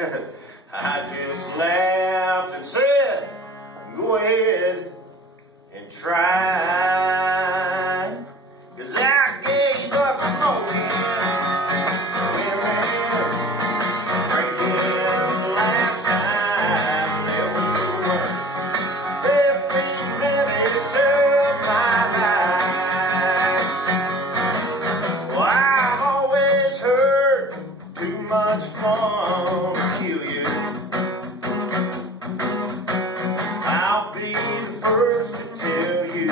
I just laughed and said, go ahead and try, 'cause I gave up smoking. Much fun to kill you. I'll be the first to tell you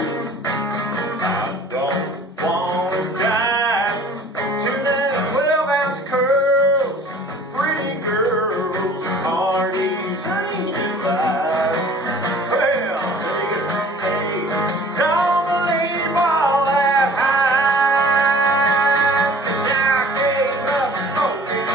I don't want to die. Too many 12-ounce curls, pretty girls, parties, changing lives. Well, take it from me, don't believe all that hype, 'cause I gave up smoking.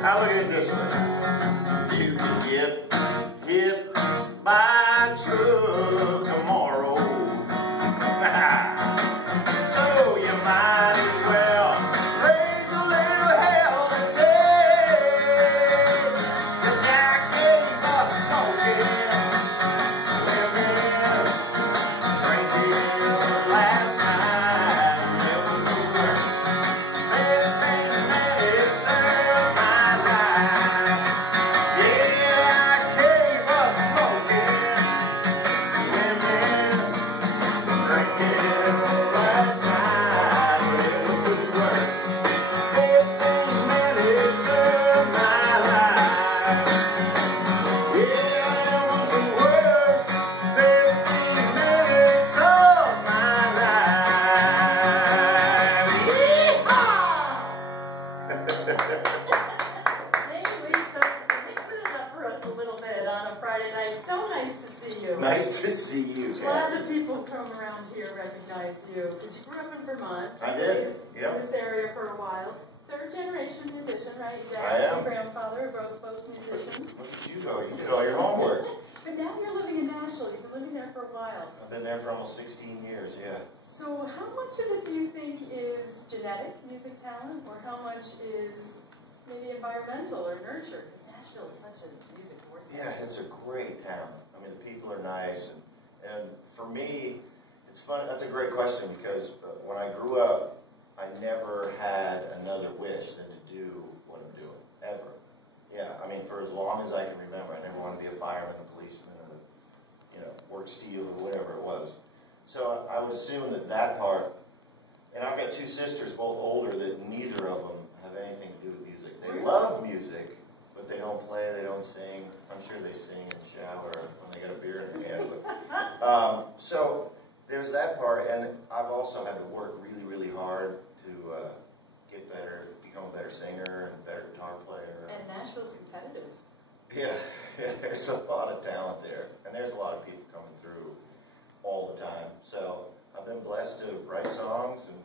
I look at it this way. You can get hit by a truck tomorrow. So you might as well raise a little hell to take. 'Cause I gave up smoking, living, drinking last night. It was the worst. Everything that it served my life. Yeah, I gave up smoking, living, drinking last night. It was the worst. Everything that it served my life. Yeah, it was the worst 15 minutes of my life. Jamie Lee Thurston, mixing it up for us a little bit on a Friday night. So nice to see you. Nice to see you, Glad Kathy. that people from around here recognize you, because you grew up in Vermont. I did, yep. In this area for a while. Third generation musician, right? Your I dad am. and grandfather are both musicians. Look at you go. You did all your homework. But now you're living in Nashville. You've been living there for a while. I've been there for almost 16 years, yeah. So how much of it do you think is genetic music talent, or how much is maybe environmental or nurture? Because Nashville is such a music vortex. Yeah, it's a great town. I mean, the people are nice, and for me, it's fun. That's a great question, because when I grew up, I never had another wish than to do what I'm doing, ever. Yeah, I mean, for as long as I can remember, I never wanted to be a fireman, a policeman, or, work steel or whatever it was. So I would assume that part, and I've got two sisters, both older, that neither of them have anything to do with music. They love music, but they don't play, they don't sing. I'm sure they sing in the shower when they got a beer in their hand. But, so there's that part, and I've also had to work really, really hard to get better, become a better singer and a better guitar player. And Nashville's competitive. Yeah, there's a lot of talent there, and there's a lot of people coming through all the time. So I've been blessed to write songs and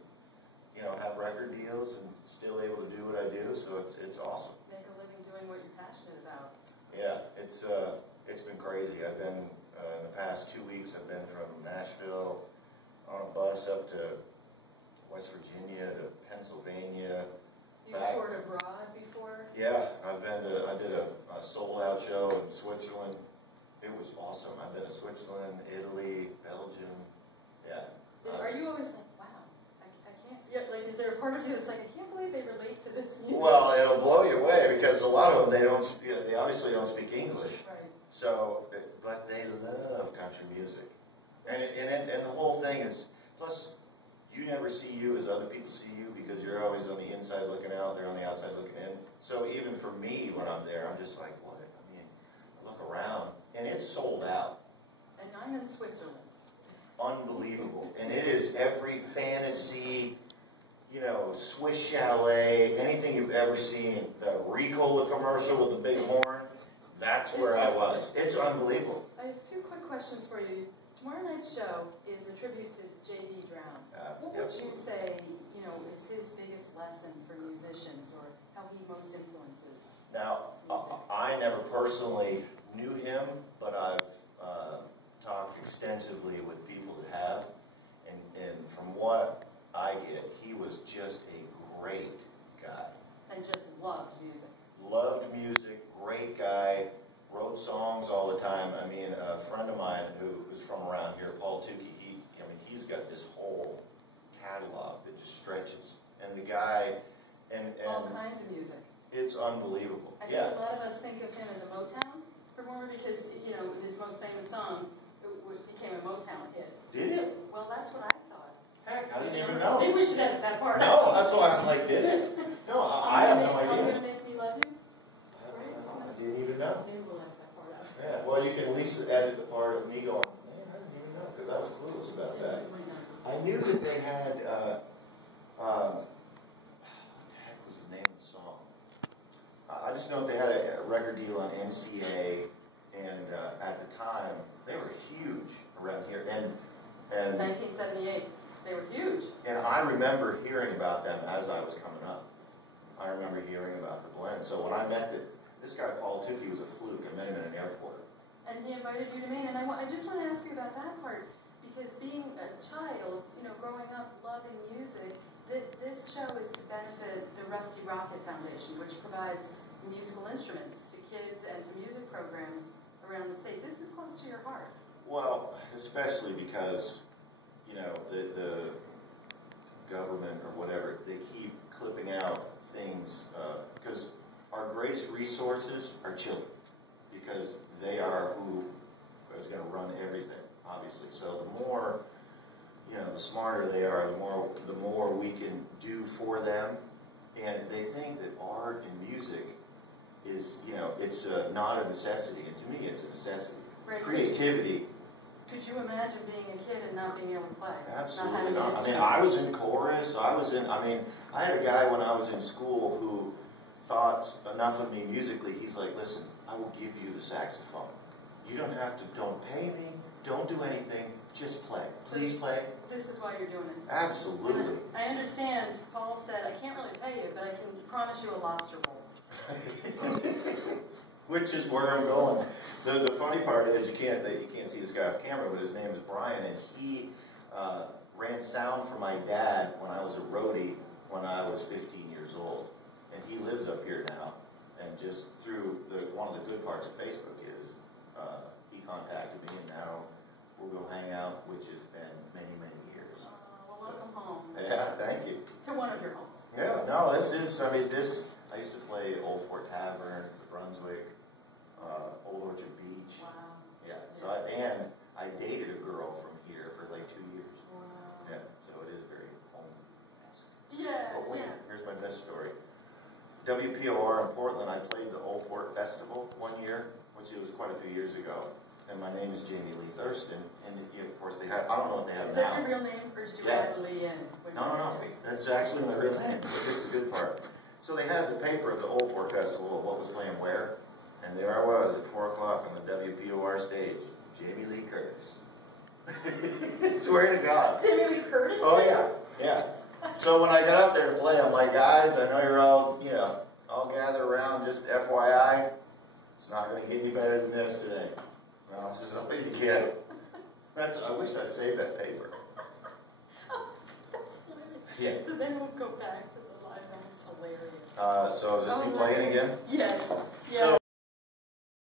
have record deals and still able to do what I do. So it's awesome. Make a living doing what you're passionate about. Yeah, it's been crazy. I've been in the past 2 weeks. I've been from Nashville on a bus up to West Virginia to Pennsylvania. You've toured abroad before? Yeah, I did a sold-out show in Switzerland. It was awesome. I've been to Switzerland, Italy, Belgium. Yeah. Are you always like, wow, I can't, like, is there a part of you that's like, I can't believe they relate to this music? Well, it'll blow you away, because a lot of them, they obviously don't speak English. Right. So, but they love country music. And the whole thing is, plus, you never see you as other people see you, because you're always on the inside looking out, they're on the outside looking in. So even for me, when I'm there, I'm just like, what? I mean, I look around, and it's sold out. And I'm in Switzerland. Unbelievable. And it is every fantasy, Swiss Chalet, anything you've ever seen. The Ricola commercial with the big horn, that's where I was. nice. It's unbelievable. I have two quick questions for you. Tomorrow night's show is a tribute to J.D. Drown. What would you say, is his biggest lesson for musicians, or how he most influences Now, music? I never personally knew him, but I've talked extensively with people that have, and from what I get, he was just a great guy. And just loved music. Loved music, great guy, wrote songs all the time. I mean, a friend of mine who's from around here, Paul Tukey, he's got this whole catalog that just stretches. And the guy, and all kinds of music. It's unbelievable. I think a lot of us think of him as a Motown performer because, his most famous song became a Motown hit. Did it? Well, that's what I thought. Heck, I didn't even know. Maybe we should edit that part No, out. that's why I'm like, did it? No, I have no Are you idea. going to make me love you? I didn't even know. Maybe we'll edit that part out. Yeah, well, you can at least edit the part of me going, man, I didn't even know, because I was clueless about that. I knew that they had, what the heck was the name of the song? I just know that they had a record deal on MCA, and at the time, they were huge around here. And 1978, they were huge. And I remember hearing about them as I was coming up. I remember hearing about the blend. So when I met this guy, Paul Tukey, was a fluke. I met him in an airport. And he invited you to Maine, and I just want to ask you about that part, because being a child, growing up loving music, this show is to benefit the Rusty Rocket Foundation, which provides musical instruments to kids and to music programs around the state. This is close to your heart. Well, especially because, the government or whatever, they keep clipping out things, because our greatest resources are children, because they are who is going to run everything, obviously. So the more, the smarter they are, the more we can do for them. And they think that art and music is, it's not a necessity. And to me, it's a necessity. Right. Creativity. Could you imagine being a kid and not being able to play? Absolutely not. I mean, I was in chorus. I had a guy when I was in school who thought enough of me musically. He's like, listen, I will give you the saxophone. You don't pay me, don't do anything, just play. Please play. This is why you're doing it. Absolutely. I understand, Paul said, I can't really pay you, but I can promise you a lobster bowl. Which is where I'm going. The funny part is you can't see this guy off camera, but his name is Brian, and he ran sound for my dad when I was a roadie when I was 15 years old. And he lives up here now. And just through one of the good parts of Facebook is he contacted me, and now we'll go hang out, which has been many, many years. Well, welcome home. Yeah, thank you. To one of your homes. Yeah, no, I used to play Old Fort Tavern, the Brunswick, Old Orchard Beach. Wow. Yeah, so I dated a girl from here for like 2 years. Wow. Yeah, so it is very home-esque. Yeah. But wait, here's my best story. WPOR in Portland, I played the Old Port Festival one year, which it was quite a few years ago. And my name is Jamie Lee Thurston, and of course they have, I don't know what they have now. Is that your real name, or did you add Lee in? No. That's actually my real name, but this is the good part. So they had the paper of the Old Port Festival of what was playing where, and there I was at 4 o'clock on the WPOR stage, Jamie Lee Curtis. Swear to God. Jamie Lee Curtis? Oh yeah. So when I got up there to play, I'm like, guys, I know you're all, all gathered around, just FYI, it's not going to get any better than this today. No, this is all you get. I wish I'd saved that paper. Oh, that's hilarious. Yeah. So then we'll go back to the live. That's hilarious. So is this me playing again? Yes. So